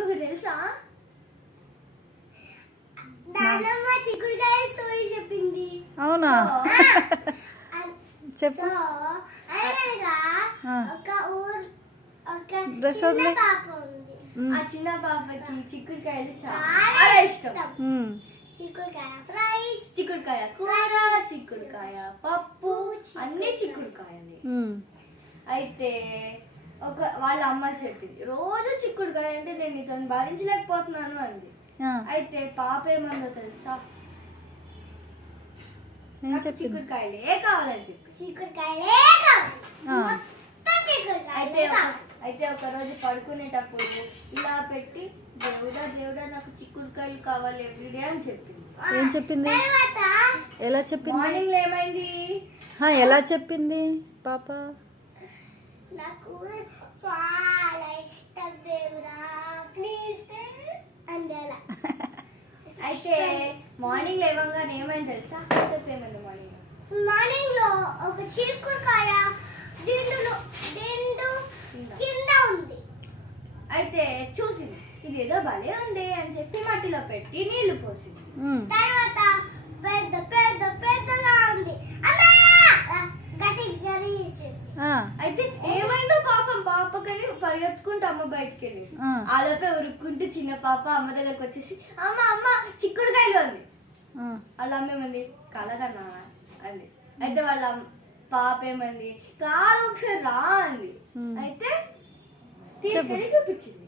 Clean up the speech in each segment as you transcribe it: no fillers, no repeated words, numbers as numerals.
మీకు ఒకటి తెలుసా? నానమ్మ చిక్కుడుకాయ స్టోరీ చెప్పింది. అవునా? చెప్పు. డ్రెస్ వదిలే. ఆ చిన్న పాపకి చిక్కుడుకాయలు చాలా ఇష్టం. చిక్కుడుకాయ ఫ్రై, చిక్కుడుకాయ కూర, చిక్కుడుకాయ పప్పు, అన్ని చిక్కుడుకాయని. అయితే వాళ్ళ అమ్మ చెప్పింది, రోజు చిక్కుడుకాయ అంటే నేను నీతో భరించలేకపోతున్నాను అంది. అయితే పాప ఏమన్నా తెలుసా? చిక్కుడుకాయలే కావాలని చెప్పి చిక్కుడుకాయలే కావాలి. అయితే ఒక రోజు పడుకునేటప్పుడు ఇలా పెట్టి, దేవుడా దేవుడా నాకు చిక్కుడుకాయలు కావాలి ఎవ్రీడే అని చెప్పింది. ఏం చెప్పింది? ఎలా చెప్పింది? మార్నింగ్ ఏమైంది? ఎలా చెప్పింది పాప? నాకు చాలా ఇష్టం దేవుడా ప్లీజ్ అందేలా. అయితే మార్నింగ్ లేవగానే ఏమైంది తెలుసా? చెప్పేమండి మార్నింగ్ లో ఒక చిక్కుడుకాయ దిండు కింద ఉంది. అయితే చూసింది, ఇదేదో భలే ఉంది అని చెప్పి మట్టిలో పెట్టి నీళ్లు పోసింది. తర్వాత పెద్ద పెద్ద పెద్దగా ఉంది. అయితే ఏమైందో పాపకని పరిగెత్తుకుంటూ అమ్మ బయటకు వెళ్ళి ఆలోపే ఉరుక్కుంటూ చిన్న పాప అమ్మ దగ్గరకు వచ్చేసి, అమ్మ అమ్మ చిక్కుడుకాయలు అంది. వాళ్ళ అమ్మ ఏమంది, కలదన్నా అంది. అయితే వాళ్ళ పాప ఏమంది, కాదు ఒకసారి రా అంది. అయితే తీసుకెళ్ళి చూపించింది.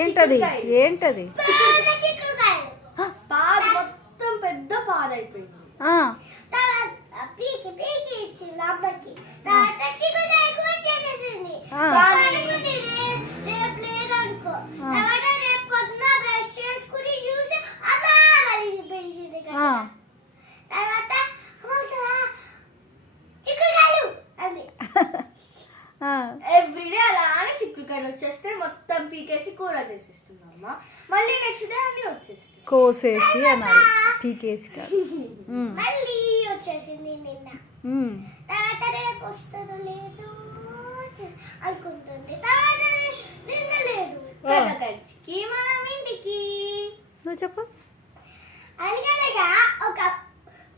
ఏంటది? ఏంటది? పాద మొత్తం పెద్ద పాద అయిపోయింది. పీకి పీకి ఇచ్చింది అమ్మకి. తర్వాత చిక్కుడుకాయ కూర్చేసేసింది. రేపు లేదనుకో. తర్వాత రేపు పొద్దున బ్రష్ చేసుకుని చూసి అమ్మా మరి పెంచింది కదా. తర్వాత చిక్కుడుకాయలు అంది. ఎవ్రీడే అలానే చిక్కుడుకాయలు వచ్చేస్తే మొత్తం పీకేసి కూర చేసేస్తుంది అమ్మ. మళ్ళీ నెక్స్ట్ డే అన్ని వచ్చేస్తాయి. కోసేసి అనాలి, పీకేసి కాదు. మళ్ళీ వచ్చేసింది నిన్న. తర్వాత రేపు వస్తుందో లేదు అనుకుంటుంది. తర్వాత నిన్న లేదు. కథకంచికి మనం ఇంటికి. నువ్వు చెప్పు. అనగనగా ఒక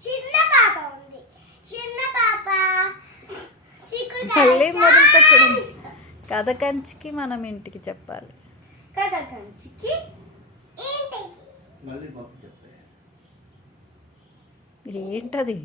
చిన్న పాప ఉంది. చిన్న పాప మళ్ళీ మొదలు పెట్టడం. కథ కంచికి మనం ఇంటికి చెప్పాలి. కథ కంచికి ఇంటికి. ఏంటది?